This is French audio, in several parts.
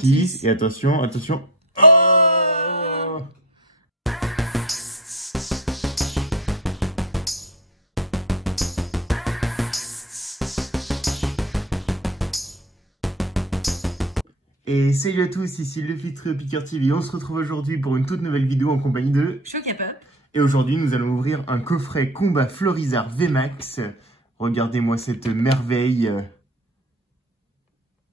Tease. Et attention, attention. Oh! Et salut à tous, ici Luffy Trio Picker TV. On se retrouve aujourd'hui pour une toute nouvelle vidéo en compagnie de Chocapop. Et aujourd'hui, nous allons ouvrir un coffret combat Florizard VMAX. Regardez-moi cette merveille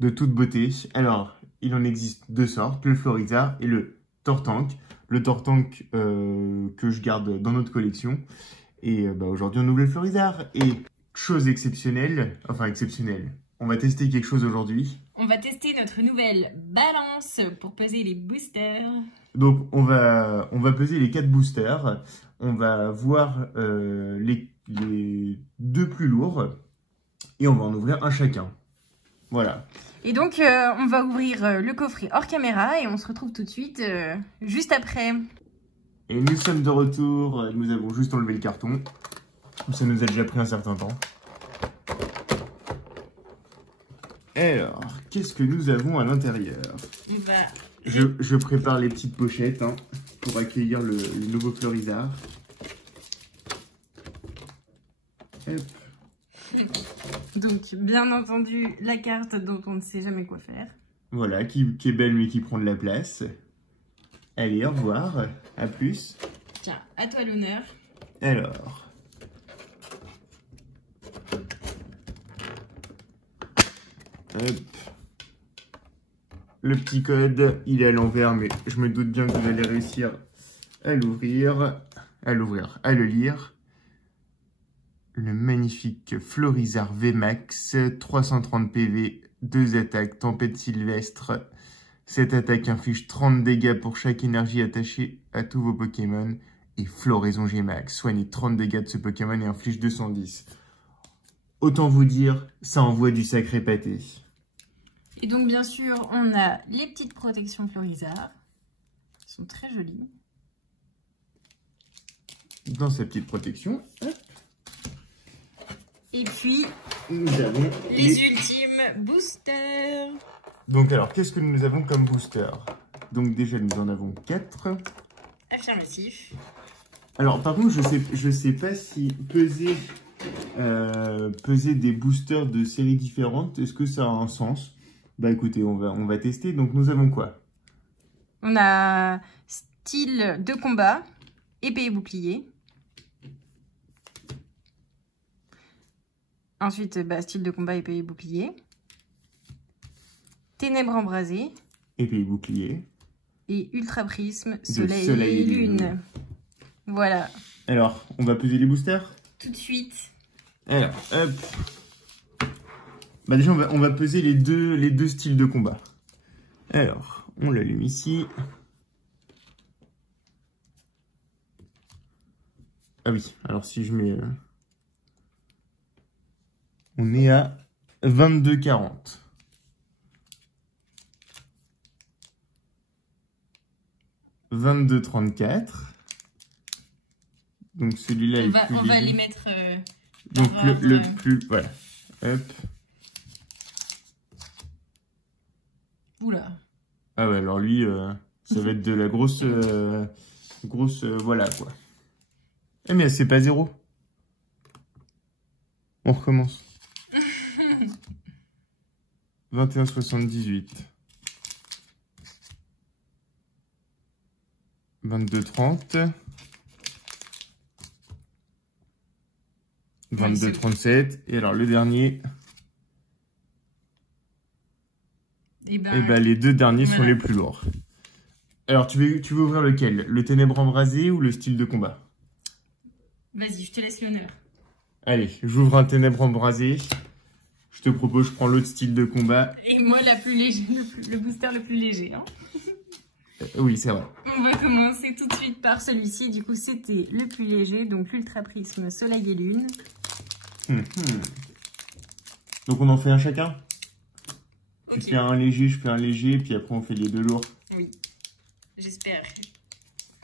de toute beauté. Alors, il en existe deux sortes, le Florizard et le Tortank. Le Tortank que je garde dans notre collection. Et aujourd'hui, on ouvre le Florizard. Et chose exceptionnelle, enfin exceptionnelle, on va tester quelque chose aujourd'hui. On va tester notre nouvelle balance pour peser les boosters. Donc, on va peser les 4 boosters. On va voir les deux plus lourds. Et on va en ouvrir un chacun. Voilà. Et donc, on va ouvrir le coffret hors caméra et on se retrouve tout de suite juste après. Et nous sommes de retour. Nous avons juste enlevé le carton. Ça nous a déjà pris un certain temps. Alors, qu'est-ce que nous avons à l'intérieur? Je prépare les petites pochettes pour accueillir le nouveau Florizard. Hop. Donc, bien entendu, la carte dont on ne sait jamais quoi faire. Voilà, qui est belle mais qui prend de la place. Allez, au revoir, à plus. Tiens, à toi l'honneur. Alors... Hop. Le petit code, il est à l'envers, mais je me doute bien que vous allez réussir à l'ouvrir, à le lire. Le magnifique Florizard VMAX, 330 PV, 2 attaques, tempête sylvestre. Cette attaque inflige 30 dégâts pour chaque énergie attachée à tous vos Pokémon. Et Floraison G-Max, soigne 30 dégâts de ce Pokémon et inflige 210. Autant vous dire, ça envoie du sacré pâté. Et donc, bien sûr, on a les petites protections Florizard. Elles sont très jolies. Dans sa petite protection, hop. Et puis, Nous avons les ultimes boosters. Donc alors, qu'est-ce que nous avons comme booster? Donc déjà, nous en avons 4. Affirmatif. Alors, par contre, je sais pas si peser des boosters de séries différentes, est-ce que ça a un sens? Bah écoutez, on va tester. Donc nous avons quoi? On a style de combat, épée et bouclier. Ensuite, style de combat, épée et bouclier. Ténèbres embrasées. Épée et bouclier. Et ultra prisme, soleil et lune. Voilà. Alors, on va peser les boosters? Tout de suite. Alors, hop. Bah déjà, on va peser les deux styles de combat. Alors, on l'allume ici. Ah oui, alors si je mets... On est à 22,40. « 22,34. » Donc celui-là est plus on va les mettre... donc le plus... Voilà. Hop. Oula. Ah ouais, alors lui, ça va être de la grosse... voilà, quoi. Eh mais c'est pas 0. On recommence. 21,78. 22,30. 22,37. Et alors le dernier... Et les deux derniers sont les plus lourds. Alors tu veux ouvrir lequel? Le ténèbre embrasé ou le style de combat? Vas-y, je te laisse l'honneur. Allez, j'ouvre un ténèbre embrasé. Je te propose, je prends l'autre style de combat. Et moi, la plus léger, le booster le plus léger. Hein. Oui, c'est vrai. On va commencer tout de suite par celui-ci. Du coup, c'était le plus léger, donc l'ultra prisme soleil et lune. Donc on en fait un chacun? Okay. Tu fais un léger, je fais un léger, puis après on fait les deux lourds. Oui. J'espère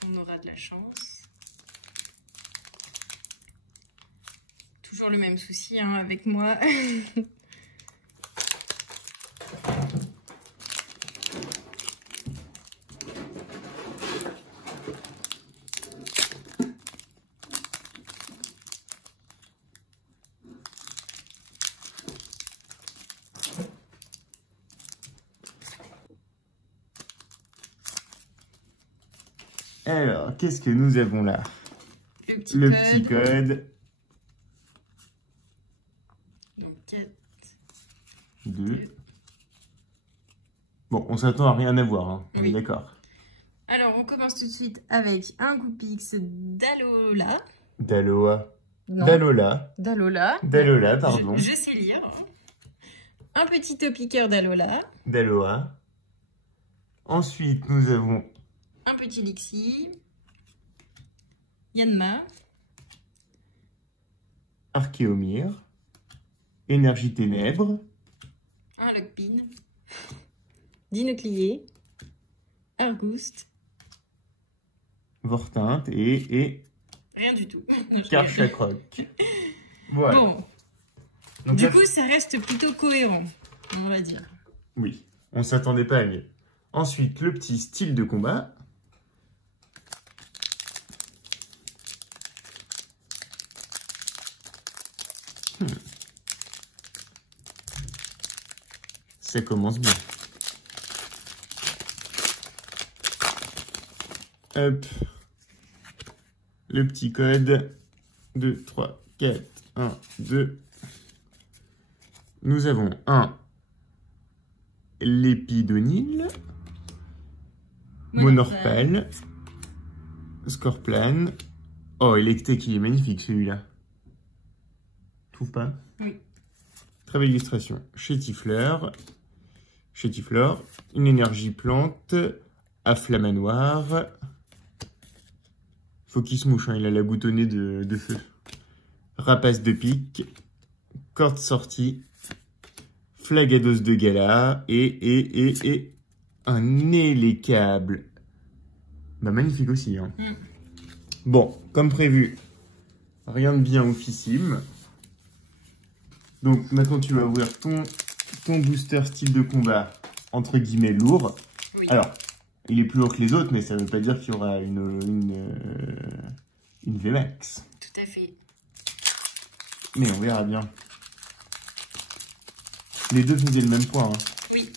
qu'on aura de la chance. Toujours le même souci avec moi. Alors, qu'est-ce que nous avons là? Le petit code. Donc 4, 2. Bon, on s'attend à rien à voir, hein. On Oui. est d'accord. Alors, on commence tout de suite avec un Goupix d'Alola. Daloa. Non. Dalola. D'Alola. Dalola, pardon. Je sais lire. Un petit topiqueur d'Alola. Daloa. Ensuite, nous avons Un petit Lixi. Yanma. Archéomir. Énergie ténèbres. Un Lockpin. Dinoclier. Argouste. Vortinte et Rien du tout. Karchakroc. Voilà. Bon, Donc du là, coup, ça reste plutôt cohérent, on va dire. oui, on s'attendait pas à mieux. Ensuite, le petit style de combat. Ça commence bien. Hop. Le petit code. 2, 3, 4, 1, 2. Nous avons un Lépidonil, Monorpal, Scorplan. Oh, Electek, il est magnifique celui-là. Trouve pas? Oui. Très belle illustration. Chétifleur. Chétiflore. Une énergie plante. À Flamanoir. Faut qu'il se mouche, hein, il a la boutonnée de feu. Rapace de pique. Corde sortie. Flagados de Gala. Et un élécable. Bah, magnifique aussi, hein. Bon, comme prévu, rien de bien oufissime. Donc maintenant tu vas ouvrir ton booster style de combat, entre guillemets, lourd. Oui. Alors, il est plus lourd que les autres, mais ça ne veut pas dire qu'il y aura une VMAX. Tout à fait. Mais on verra bien. Les deux faisaient le même poids, hein. Oui.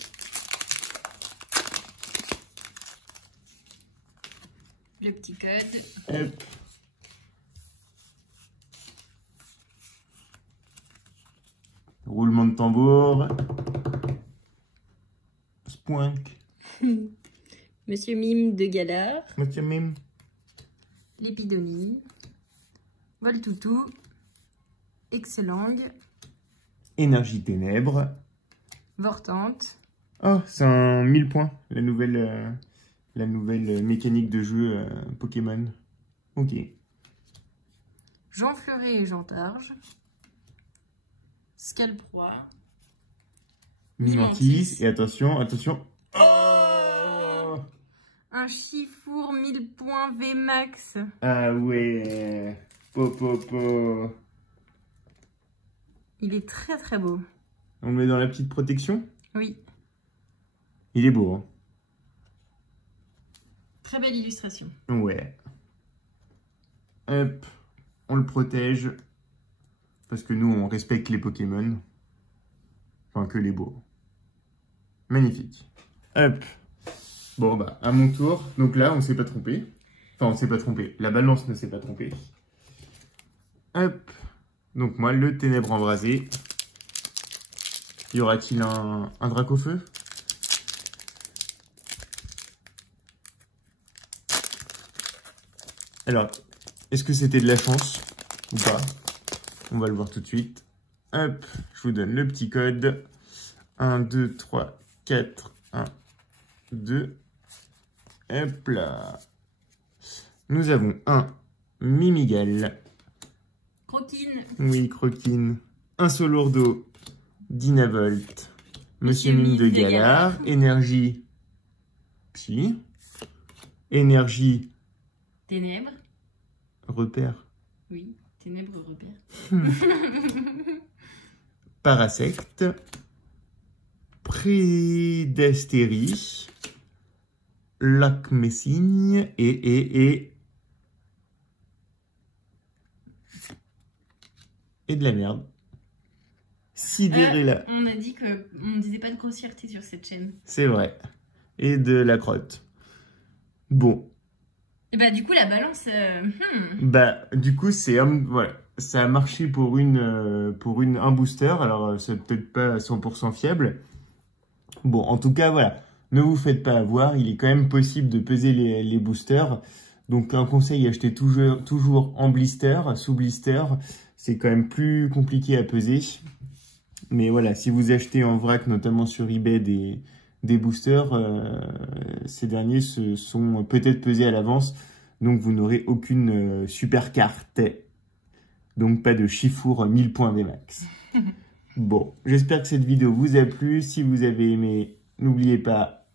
Le petit code. Hop. Roulement de tambour. Spoink. Monsieur Mime de Galar. Monsieur Mime. Lépidonie. Voltoutou. Excellang. Énergie ténèbres. Vortante. Oh, c'est un 1000 points, la nouvelle mécanique de jeu Pokémon. Ok. Jean Fleuret et Jean Targe. Scalproie. Mimantis. Et attention, attention. Oh, Un Chifour 1000 points VMAX. ah ouais. Po. Il est très très beau. On le met dans la petite protection. Oui. Il est beau, hein. Très belle illustration. Ouais. Hop. On le protège. Parce que nous, on respecte les Pokémon. Enfin, que les beaux. Magnifique. Hop. Bon, bah, à mon tour. Donc là, on s'est pas trompé. Enfin, on s'est pas trompé. La balance ne s'est pas trompée. Hop. Donc moi, le ténèbre embrasé. Y aura-t-il un Dracofeu? Alors, est-ce que c'était de la chance ou pas? On va le voir tout de suite. Hop, je vous donne le petit code. 1, 2, 3, 4, 1, 2. Hop là. Nous avons un Mimigal. Croquine. Oui, Croquine. Un Solourdo. Dynavolt. Monsieur Mime de Galar. Énergie. Psy. Énergie. Ténèbres. Repère. Oui, ténèbres repères. Parasect. Prédestérie. Lac Messigne. Et de la merde. Sidérella. On a dit qu'on ne disait pas de grossièreté sur cette chaîne. C'est vrai. Et de la crotte. Bon. Et bah du coup la balance, Bah du coup voilà, ça a marché pour un booster. Alors c'est peut-être pas 100% fiable. Bon, en tout cas voilà, ne vous faites pas avoir. Il est quand même possible de peser les boosters. Donc un conseil, achetez toujours en blister, sous blister. C'est quand même plus compliqué à peser. Mais voilà, si vous achetez en vrac, notamment sur eBay, des boosters, ces derniers se sont peut-être pesés à l'avance. Donc vous n'aurez aucune super carte. Donc pas de chiffre 1000 points VMAX. Bon, j'espère que cette vidéo vous a plu. Si vous avez aimé, n'oubliez pas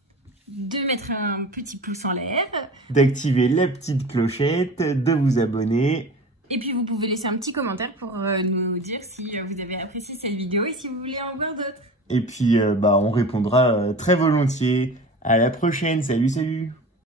de mettre un petit pouce en l'air, d'activer la petite clochette, de vous abonner. Et puis vous pouvez laisser un petit commentaire pour nous dire si vous avez apprécié cette vidéo et si vous voulez en voir d'autres. Et puis on répondra très volontiers. À la prochaine, salut salut!